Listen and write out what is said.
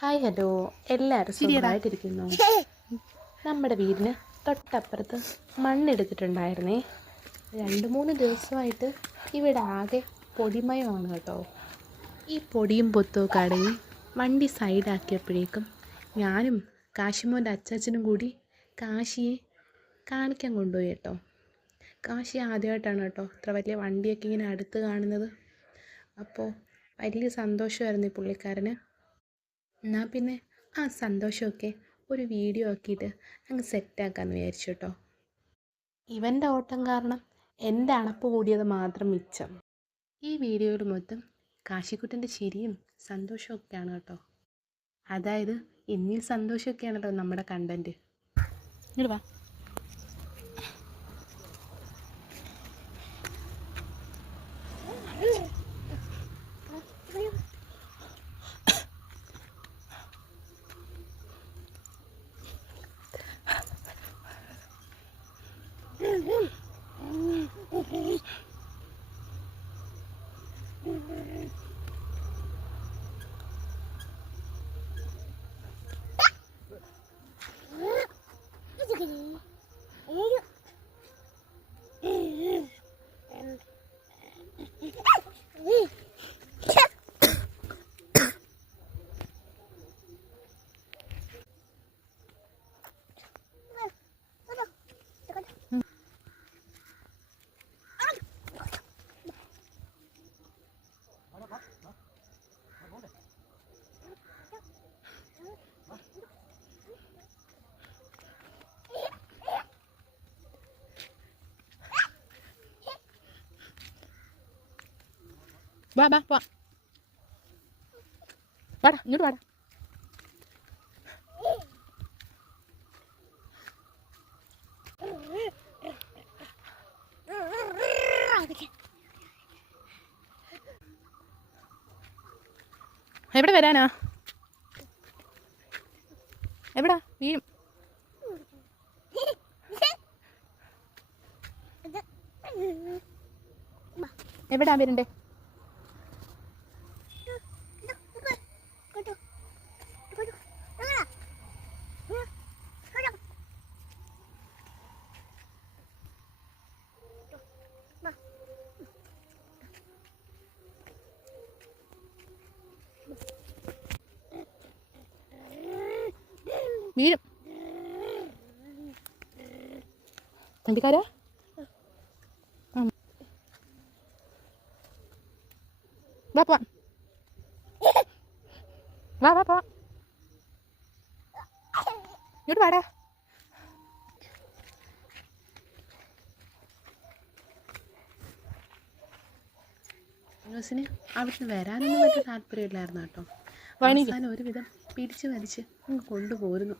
Hi hello. എല്ലാവരും സുഖമായിട്ടിരിക്കുന്നു? നമ്മുടെ വീടിന് തൊട്ടപ്പുറത്ത് മണ്ണെടുത്തിട്ടുണ്ടായിരുന്നേ. രണ്ട് മൂന്ന് ദിവസമായിട്ട് ഇവിടെ ആകെ പൊടിമയമാണ് കേട്ടോ. ഈ പൊടിയും പൊത്തുമൊക്കെ അടങ്ങി വണ്ടി സൈഡാക്കിയപ്പോഴേക്കും ഞാനും കാശിമോന്റെ അച്ചാച്ചനും കൂടി കാശിയെ കാണിക്കാൻ കൊണ്ടുപോയി കേട്ടോ. കാശി ആദ്യമായിട്ടാണ് കേട്ടോ ഇത്ര വലിയ വണ്ടിയൊക്കെ ഇങ്ങനെ അടുത്ത് കാണുന്നത്. അപ്പോൾ വലിയ സന്തോഷമായിരുന്നു ഈ പുള്ളിക്കാരന്. എന്നാൽ പിന്നെ ആ സന്തോഷമൊക്കെ ഒരു വീഡിയോ ആക്കിയിട്ട് അങ്ങ് സെറ്റാക്കാമെന്ന് വിചാരിച്ചു കേട്ടോ ഇവന്റെ ഓട്ടം കാരണം എന്റെ അണപ്പ് കൂടിയത് മാത്രം മിച്ചം. ഈ വീഡിയോയിൽ മൊത്തം കാശിക്കുട്ടന്റെ ചിരിയും സന്തോഷമൊക്കെയാണ് കേട്ടോ. അതായത് ഇനിയും കേട്ടോ നമ്മുടെ കണ്ടന്റ് ഇങ്ങോട്ട് വാ. വാ വാ വാ വാടാ ഇങ്ങോട്ട് വാടാ എവിടെ വരാനാ? എവിടാ? വീഴും എവിടാ വരണ്ടേ? വീഴും വണ്ടിക്കാരാ ഇങ്ങോട്ട് വാടാ ന്യൂസിന് അവിടുന്ന് വരാനൊന്നും വലിയ താല്പര്യമില്ലായിരുന്നു കേട്ടോ അവസാനം ഒരുവിധം പിടിച്ച് വലിച്ച് അങ്ങ് കൊണ്ടുപോരുന്നു.